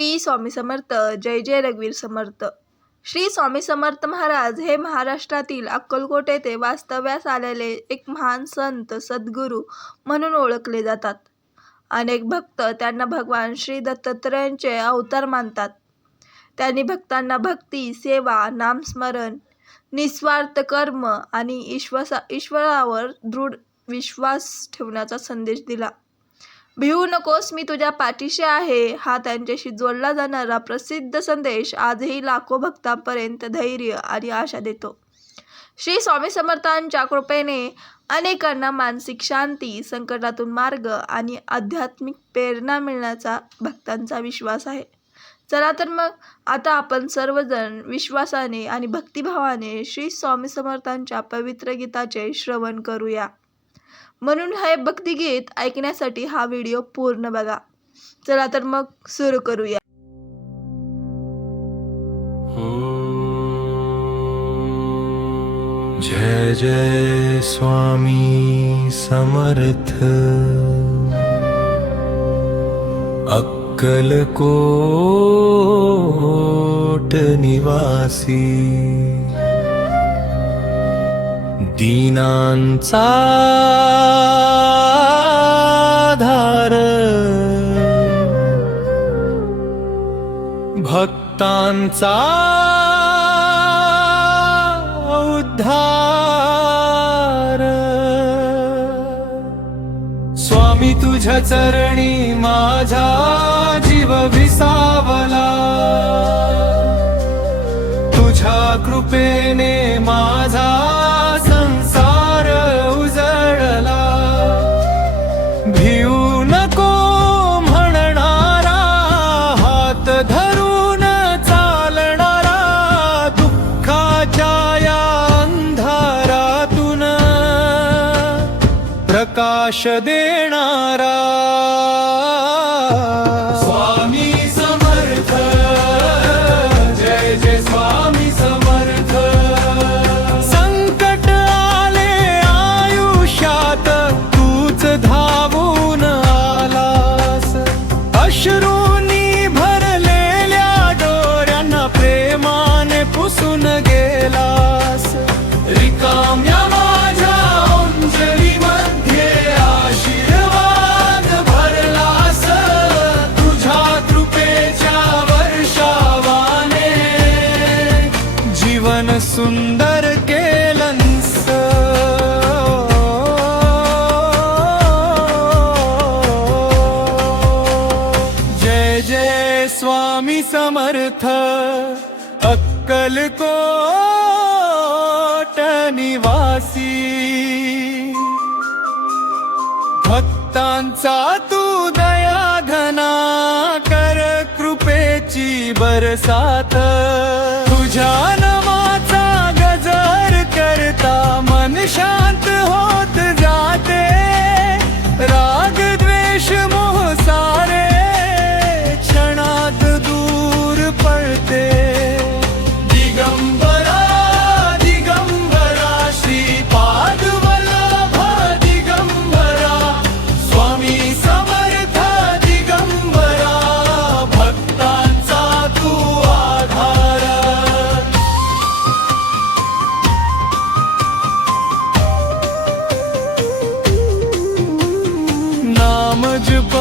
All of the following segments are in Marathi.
श्री स्वामी समर्थ. जय जय रघुवीर समर्थ. श्री स्वामी समर्थ महाराज हे महाराष्ट्रातील अक्कलकोट येथे वास्तव्यास आलेले एक महान संत सद्गुरू म्हणून ओळखले जातात. अनेक भक्त त्यांना भगवान श्री दत्तात्रयांचे अवतार मानतात. त्यांनी भक्तांना भक्ती, सेवा, नामस्मरण, निस्वार्थ कर्म आणि ईश्वरावर दृढ विश्वास ठेवण्याचा संदेश दिला. भिवू नकोस, मी तुझ्या पाठीशी आहे, हा त्यांच्याशी जोडला जाणारा प्रसिद्ध संदेश आजही लाखो भक्तांपर्यंत धैर्य आणि आशा देतो. श्री स्वामी समर्थांच्या कृपेने अनेकांना मानसिक शांती, संकटातून मार्ग आणि आध्यात्मिक प्रेरणा मिळण्याचा भक्तांचा विश्वास आहे. चला तर मग आता आपण सर्वजण विश्वासाने आणि भक्तिभावाने श्री स्वामी समर्थांच्या पवित्र गीताचे श्रवण करूया. म्हणून हे भक्तिगीत ऐकण्यासाठी हा व्हिडिओ पूर्ण बघा. चला तर मग सुरू करूया. जय जय स्वामी समर्थ. अक्कलकोट निवासी, दीनांचा आधार, भक्तांचा उद्धार. स्वामी तुझ्या चरणी माझा जीव विसावला, तुझ्या कृपेने माझा संसार उजळला. भिऊ नको म्हणणारा, हात धरून चालणारा, दुःखाच्या या अंधारातून प्रकाश देणारा. स्वामी समर्थ. जय जय स्वामी समर्थ. संकट आले आयुष्यात, तूच धावून आलास. अश्रूंनी भरलेल्या डोळ्यांना प्रेमाने पुसून गेलास. रिकाम्या माझ्या अंजलीमध्ये आशीर्वाद भरलास. तुझ्या कृपेच्या वर्षावाने जीवन सुंदर केलंस. जय जय स्वामी समर्थ. अक्कलकोट निवासी, भक्तांचा तू दया घना, कर कृपेची बरसात. तुझ्या नामाचा गजर करता मन शांत होत जाते. राग द्वेष मोह सारे क्षणात दूर पळते. दिगंबरा दिगंबरा, श्रीपाद वल्लभ दिगंबरा, स्वामी समर्थ दिगंबरा, भक्तांचा तू आधार. नाम जप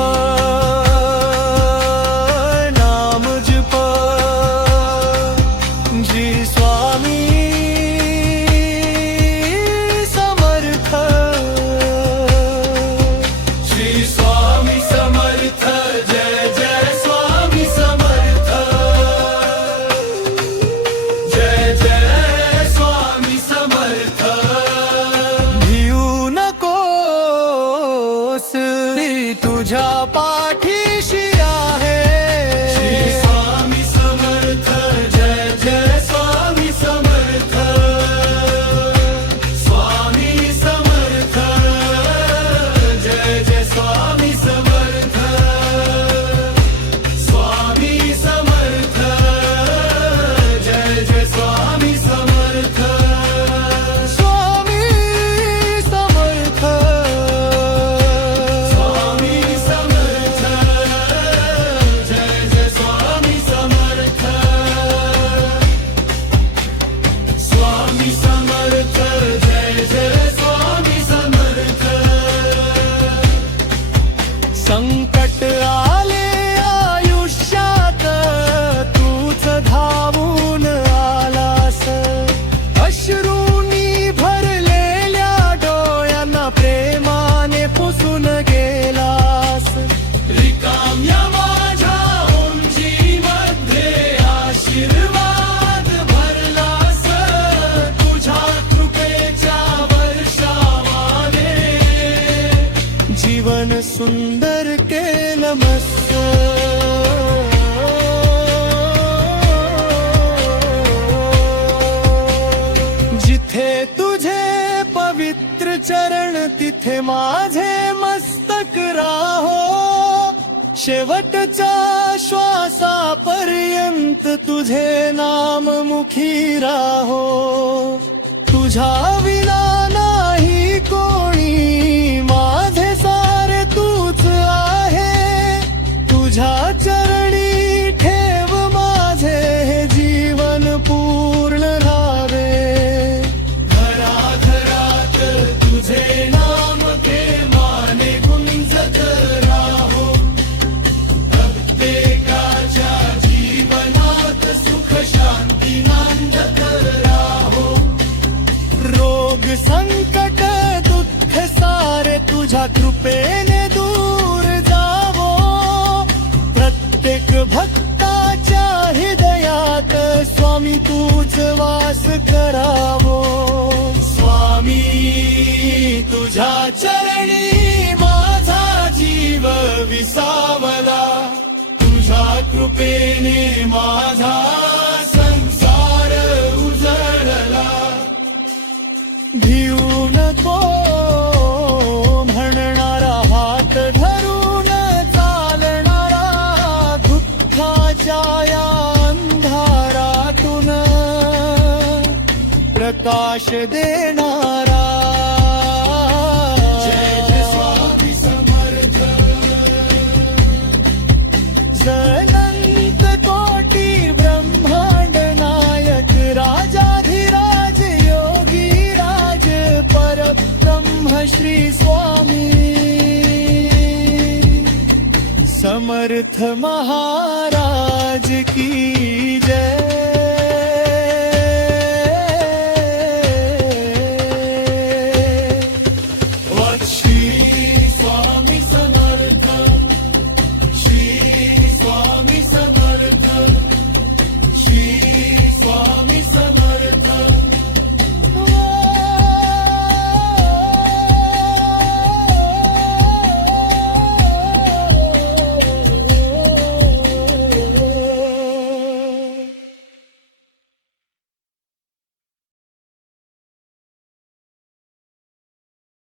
सुंदर केलं मस्त. जिथे तुझे पवित्र चरण तिथे माझे मस्तक राहो. शेवटच्या श्वासापर्यंत तुझे नाम मुखी राहो. तुझ्या विना नाही कोणी, माझे सारे तूच आहे. तुझ्या चरणी ठेव माझे हे जीवन पूर्ण राहावे. घराघरात तुझे नाम प्रेमाने गुंजत राहो. प्रत्येकाच्या जीवनात सुख शांती नांदत राहो. रोग संकट दुःख सारे तुझ्या कृपेने दूर जावो. प्रत्येक भक्ताच्या हृदयात स्वामी तूच वास करावो. स्वामी तुझ्या चरणी माझा जीव विसावला. तुझ्या कृपेने माझा संसार उजळला. भिऊ नको म्हणणारा हात धरून चालणारा. दुःखाच्या या अंधारातून प्रकाश देणारा. जय स्वामी समर्थ. अनंत कोटी ब्रह्मांड नायक राजाधिराज योगी राज परब्रह्म श्री स्वामी समर्थ महाराज की